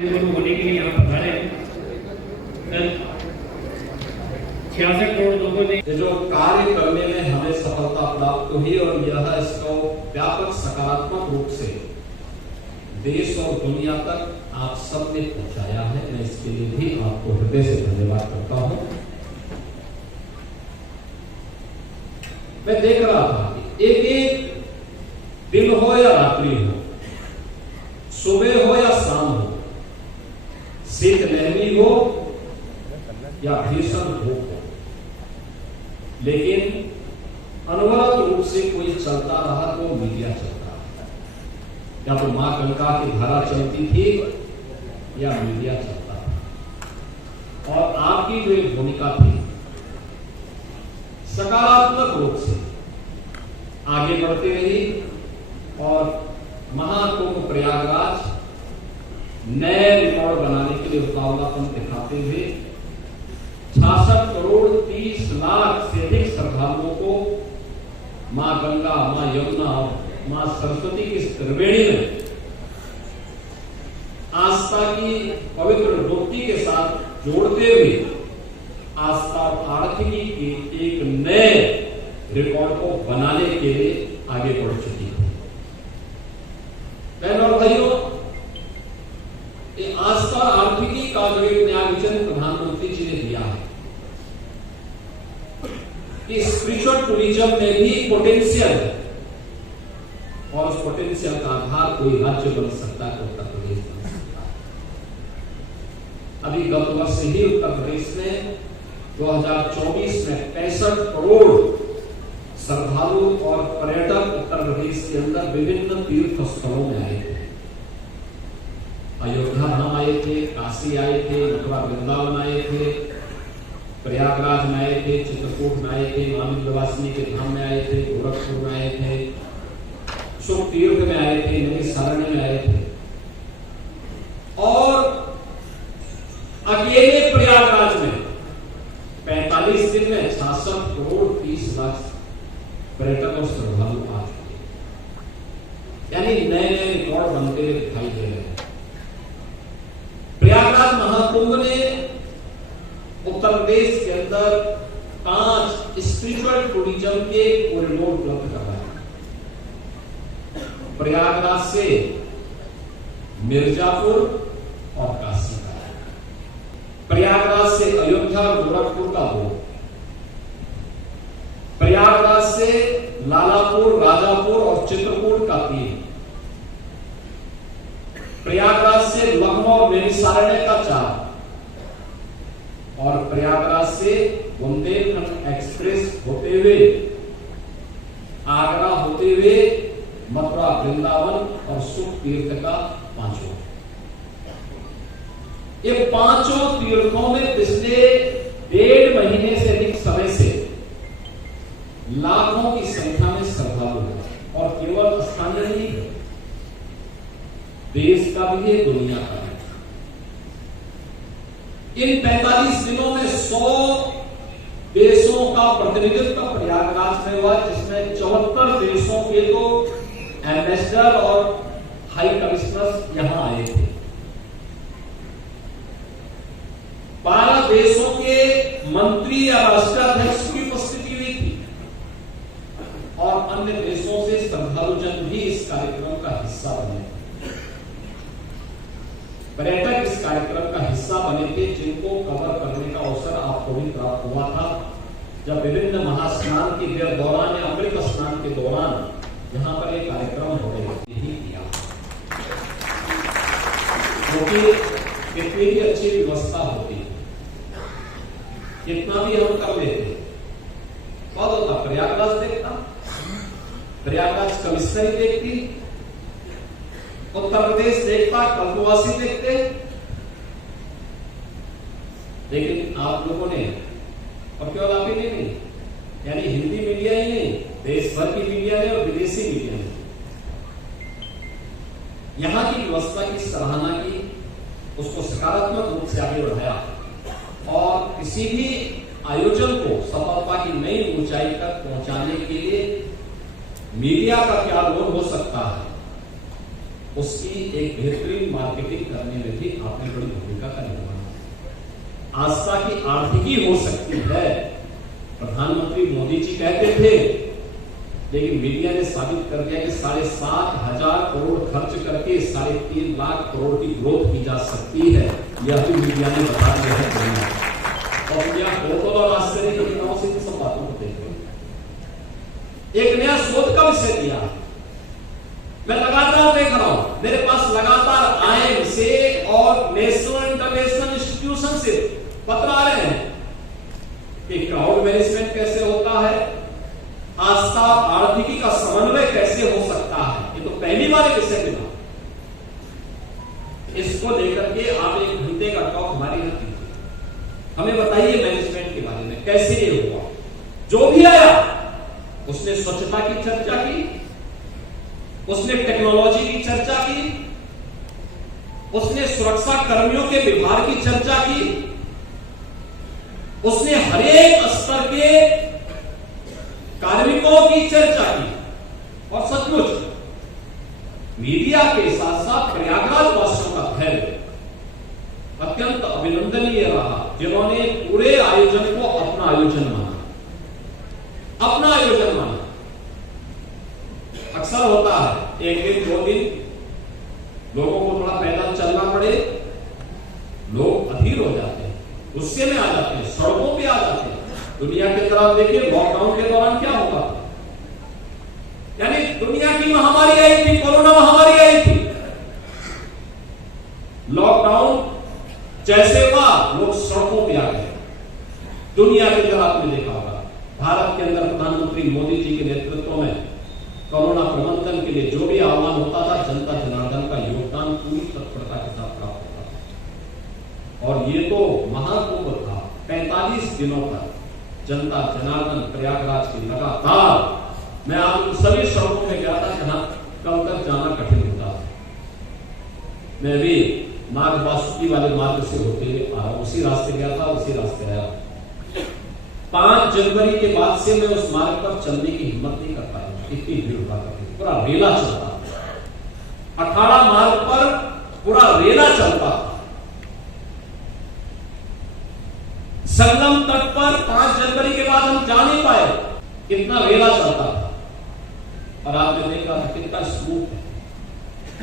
होने के लिए यहाँ पधारे। 66 करोड़ लोगों ने जो कार्य करने में हमें सफलता प्राप्त हुई और यह इसको व्यापक सकारात्मक रूप से देश और दुनिया तक आप सब ने पहुंचाया है, मैं इसके लिए भी आपको हृदय से धन्यवाद करता हूं। मैं देख रहा था कि एक एक दिन हो या रात्रि हो, सुबह हो या शाम हो, शीतलहरी हो या भीषण धूप हो, लेकिन अनवरत रूप से कोई चलता रहा तो मीडिया चलता रहा, या तो मां गंगा की धारा चलती थी या मीडिया चलता था। और आपकी जो एक भूमिका थी सकारात्मक रूप से आगे बढ़ती रही और महाकुंभ प्रयागराज नए रिकॉर्ड बनाने के लिए उतावलापन दिखाते हुए 66 करोड़ 30 लाख से अधिक श्रद्धालुओं को मां गंगा, मां यमुना और मां सरस्वती की इस त्रिवेणी में आस्था की पवित्र डुबकी के साथ जोड़ते हुए आस्था और आर्थिकी के एक नए रिकॉर्ड को बनाने के लिए आगे बढ़ चुकी है। बहनों और भाइयों, आस्था और आर्थिकी का जो एक नया विजन प्रधानमंत्री जी ने दिया है कि स्पिरिचुअल टूरिज्म में भी पोटेंशियल है और उस पोटेंशियल का आधार कोई राज्य बन सकता है, उत्तर प्रदेश बन सकता है। अभी गत वर्ष ही उत्तर प्रदेश में 2024 में 65 करोड़ श्रद्धालु और पर्यटक उत्तर प्रदेश के अंदर विभिन्न तीर्थ स्थलों में आए थे। अयोध्या धाम आए थे, काशी आए थे, मथुरा वृंदावन आए थे, प्रयागराज में आए थे, चित्रकूट में आए थे, मां विंध्यवासिनी के धाम में आए थे, गोरखपुर में आए थे, शुभ तीर्थ में आए थे, नैमिषारण्य में आए थे। और अकेले प्रयागराज में 45 दिन में 66 करोड़ 30 लाख पर्यटक और श्रद्धालु आ चुके, यानी नए नए रिकॉर्ड बनते हुए दिखाई दे रहे हैं। प्रयागराज महाकुंभ ने उत्तर प्रदेश के अंदर 5 स्पिरिचुअल टूरिज्म के कॉरिडोर उपलब्ध करवाए। प्रयागराज से मिर्जापुर और काशी का, प्रयागराज से अयोध्या और गोरखपुर का 2, प्रयागराज से लालापुर, राजापुर और चित्रकूट का 3, प्रयागराज से लखनऊ और नैमिषारण्य का 4 और प्रयागराज से बुंदेलखंड एक्सप्रेस होते हुए आगरा होते हुए मथुरा वृंदावन और सुख तीर्थ का 5वां। ये 5 तीर्थों में पिछले 1.5 महीने से अधिक समय से लाखों की संख्या में श्रद्धालु है और केवल स्थानीय नहीं, देश का भी है, दुनिया का भी। इन 45 दिनों में 100 देशों का प्रतिनिधित्व प्रयागराज में हुआ, जिसमें 74 देशों के तो एम्बेसडर और हाई कमिश्नर यहां आए थे। 12 देशों के मंत्री या राष्ट्राध्यक्ष की उपस्थिति हुई थी और अन्य देशों से श्रद्धालुजन भी इस कार्यक्रम का हिस्सा बने। पर्यटक इस कार्यक्रम का हिस्सा बने थे, जिनको कवर करने का अवसर आपको भी प्राप्त हुआ था जब विभिन्न महास्नान के दौरान या अमृत स्नान के दौरान यहां पर एक कार्यक्रम हो रहे किया, क्योंकि कितनी भी अच्छी व्यवस्था होती है, कितना भी हम कर लेते, बहुत होता प्रयागराज देखता, प्रयागराज कमिश्नरी देखती, उत्तर प्रदेश देखता, कल्पवासी देखते, लेकिन आप लोगों ने, और केवल आप ही नहीं, यानी हिंदी मीडिया ही नहीं, देश भर की मीडिया ने और विदेशी मीडिया ने यहां की व्यवस्था की सराहना की, उसको सकारात्मक रूप से आगे बढ़ाया और किसी भी आयोजन को सफलता की नई ऊंचाई तक पहुंचाने के लिए मीडिया का क्या रोल हो सकता है, उसकी एक बेहतरीन मार्केटिंग करने में भी आपने बड़ी भूमिका का निर्वहन। आस्था की आर्थिकी हो सकती है, प्रधानमंत्री मोदी जी कहते थे, लेकिन मीडिया ने साबित कर दिया कि 7,500 करोड़ खर्च करके 3.5 लाख करोड़ की ग्रोथ की जा सकती है। यह भी मीडिया ने बता दिया है। और दुनिया बहुत और आश्चर्य की घटनाओं से सब बातों को देख रहे। एक नया शोध का विषय दिया, मैं लगातार देख रहा हूं, मेरे पास लगातार आईएम से और नेशनल इंटरनेशनल इंस्टीट्यूशन से पत्र आ रहे हैं कि क्राउड मैनेजमेंट कैसे होता है, आस्था आर्थिकी का समन्वय कैसे हो सकता है। ये तो पहली बार विषय मिला। इसको लेकर के आप 1 घंटे का टॉक हमारे यहां कीजिए, हमें बताइए मैनेजमेंट के बारे में कैसे ये हुआ। जो भी आया उसने स्वच्छता की चर्चा की, उसने टेक्नोलॉजी की चर्चा की, उसने सुरक्षा कर्मियों के व्यवहार की चर्चा की, उसने हरेक स्तर के कार्मिकों की चर्चा की। और सचमुच मीडिया के साथ साथ प्रयागराज वासियों का धैर्य अत्यंत अभिनंदनीय रहा, जिन्होंने पूरे आयोजन को अपना आयोजन माना। अक्सर होता है 1 दिन 2 दिन लोगों को थोड़ा पैदल चलना पड़े, लोग अधीर हो जाते हैं, गुस्से में आ जाते हैं, सड़कों पे आ जाते हैं। दुनिया की तरफ देखिए, लॉकडाउन के दौरान क्या होगा, यानी दुनिया की महामारी आई थी, कोरोना महामारी आई थी। लॉकडाउन जैसे हुआ लोग सड़कों पे आ गए। दुनिया की तरह आपने देखा होगा, भारत के अंदर प्रधानमंत्री मोदी जी के नेतृत्व में कोरोना प्रबंधन के लिए जो भी आह्वान होता था, जनता जनार्दन का योगदान पूरी तत्परता के साथ प्राप्त होता था। और ये तो महाकुंभ था, 45 दिनों तक जनता जनार्दन प्रयागराज की लगातार, मैं आप सभी सड़कों में गया था जहां कल तक जाना कठिन होता था। मैं भी नाग वासुकी वाले मार्ग से होते हुए आ रहा हूं, उसी रास्ते गया था, उसी रास्ते आया। 5 जनवरी के बाद से मैं उस मार्ग पर चलने की हिम्मत नहीं कर पाया, इतनी भीड़ हुआ करती, पूरा रेला चलता। 18 मार्ग पर पूरा रेला चलता। संगम तट पर 5 जनवरी के बाद हम जा नहीं पाए, कितना रेला चलता था। और आपने देखा कितना स्मूथ है।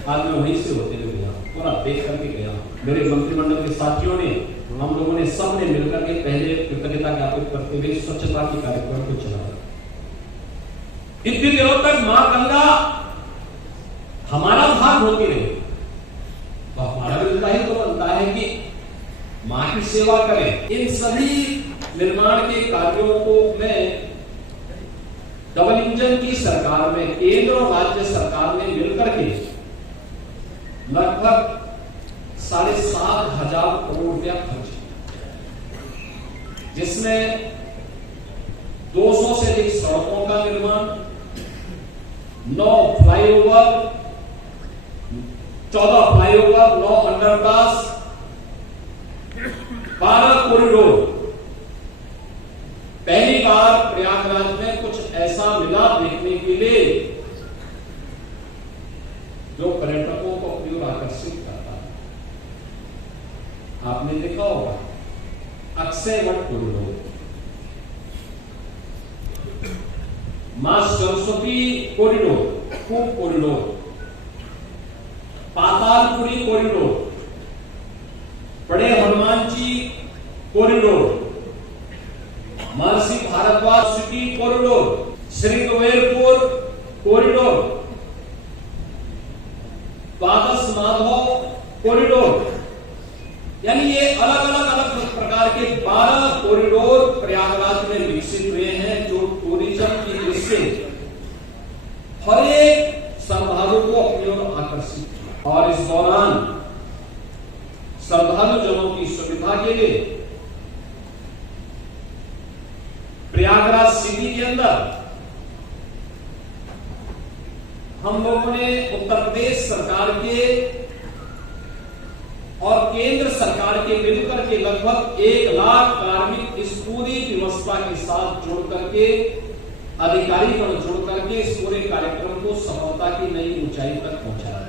आज मैं वहीं से होते हुए गया, पूरा देख करके गया। मेरे मंत्रिमंडल के साथियों ने, हम लोगों ने, सबने मिलकर के पहले कृतज्ञता ज्ञापित करते हुए स्वच्छता के कार्यक्रम को चलाया। इतनी दिनों तक मां गंगा हमारा भाग होती रही, तो हमारा भी दायित्व तो बनता है कि मां की सेवा करें। इन सभी निर्माण के कार्यों को मैं डबल इंजन की सरकार में, केंद्र और राज्य सरकार ने मिलकर के लगभग 7,500 करोड़ रुपया खर्च किया, जिसमें 200 से अधिक सड़कों का निर्माण, 9 फ्लाईओवर, 14 फ्लाईओवर, 9 अंडरपास, 12 कॉरिडोर। पहली बार प्रयागराज में कुछ ऐसा मिला देखने के लिए जो पर्यटकों को अपनी ओर आकर्षित करता है। आपने देखा होगा अक्षय वट कॉरिडोर, मां सरस्वती कॉरिडोर, कूप कॉरिडोर, पातालपुरी कॉरिडोर, बड़े Hanuman ji corridor, Maharshi Bharadwaj city corridor, Shri Kuberpur corridor, Dwadash Madhav corridor, यानी ये अलग अलग प्रकार के 12 कॉरिडोर प्रयागराज में विकसित हुए हैं, जो टूरिज्म की दृष्टि से हर एक श्रद्धालु को अपनी ओर आकर्षित किया। और इस दौरान श्रद्धालु जनों की सुविधा के लिए प्रयागराज सिटी के अंदर हम लोगों ने उत्तर प्रदेश सरकार के और केंद्र सरकार के मिलकर के लगभग 1 लाख कार्मिक इस पूरी व्यवस्था के साथ जुड़ करके, अधिकारी पर जुड़ करके इस पूरे कार्यक्रम को सफलता की नई ऊंचाई तक पहुंचाया।